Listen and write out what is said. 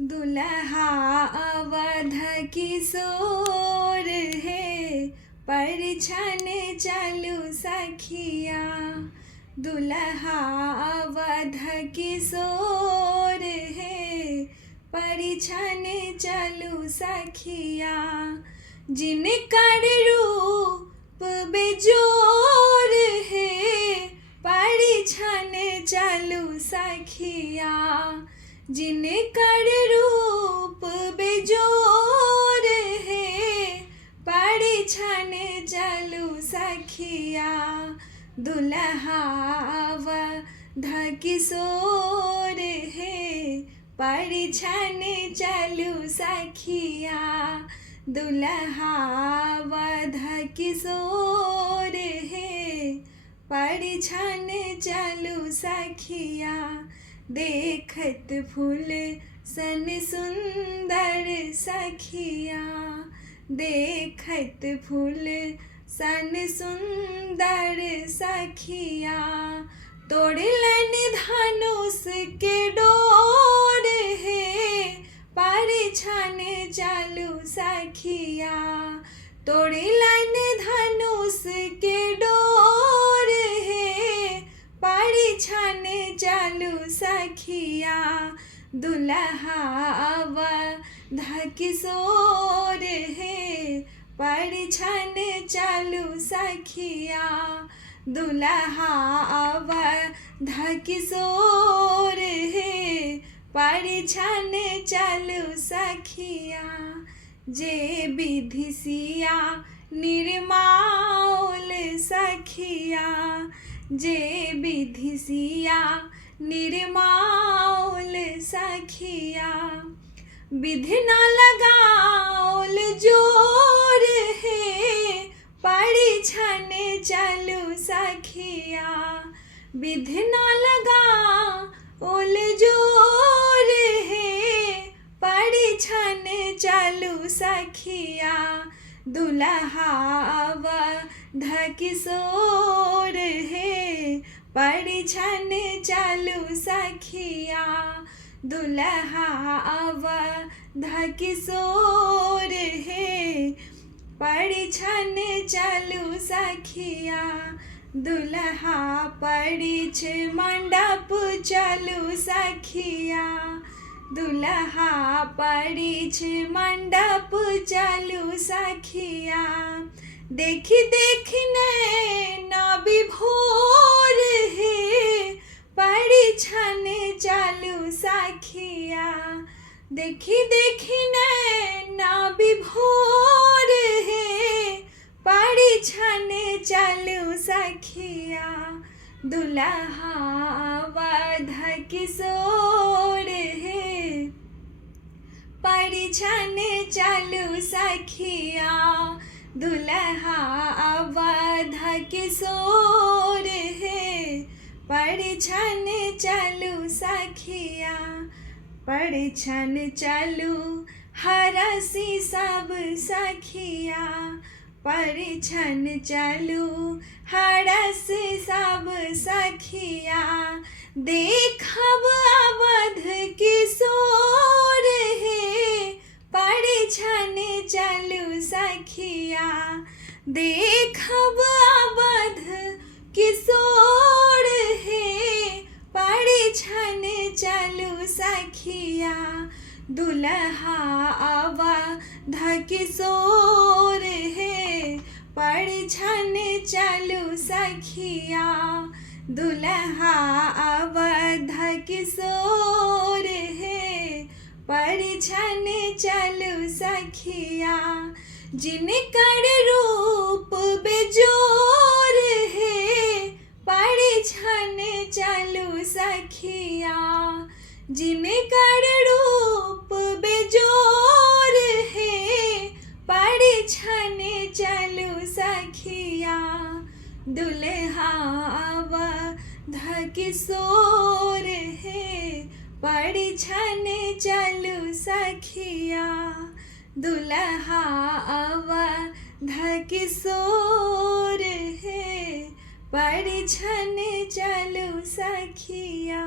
दुल्हा अवध किशोर है, परिछन चालू सखिया। दुल्हा अवध किशोर है, परिछन चालू सखिया। जिनकर रूप बेजोर है, परिछन चालू सखिया। जिनकर रूप बेजोर है, परिछन चालू सखिया। दुल्हा अवध किशोर है, परिछन चालू सखिया। दुल्हा अवध किशोर है, परिछन चालू सखिया। देखत फूल सन सुंदर सखिया, देखत फूल सन सुंदर सखिया। तोड़लन धनुष के डोर है, परिछन चालू सखिया। तोड़लन धनुष के डोर है, परिछन चालू सखिया। दुल्हा अवध किशोर है, परिछन चालू सखिया। दुल्हा अवध किशोर है, परिछन चालू सखिया। जे विधि सिया निर्मल सखिया, जे विधि सिया निर्मल सखिया। विधि न लगाओल जोर है, परिछन चालू सखिया। विधि न लगाओल जोर है, परिछन चालू सखिया। दुल्हा अवध किशोर है, परिछन चालू सखिया। दुल्हा अवध किशोर है, परिछन चालू सखिया। दुल्हा परिछ मंडप चालू सखिया। दुल्हा परिछ मंडप चालू सखिया। देखी देखी नैन विभोर है, परिछन चालू सखिया। देखी देखी नैन विभोर है, परिछन चालू सखिया। दुल्हा अवध किशोर है, परिछन चालू सखिया। दुल्हा अवध किशोर है, परिछन चालू सखिया। परिछन चालू हरसी सब सखिया, परिछन चालू हरस सब सखिया। देखब अवध किशोर है, परिछन चालू सखिया। देखब अवध किशोर है, परिछन चालू सखिया। दुल्हा अवध किशोर है, परिछन चालू सखिया। दुल्हा अवध किशोर है, परिछन चालू सखिया। जिनकर रूप बेजोर है, परिछन चालू सखिया। जिनकर रूप बेजोर है, परिछन चालू सखिया। दुल्हा अवध किशोर है, परिछन चालू सखिया। दुल्हा अवध किशोर है, परिछन चालू सखिया।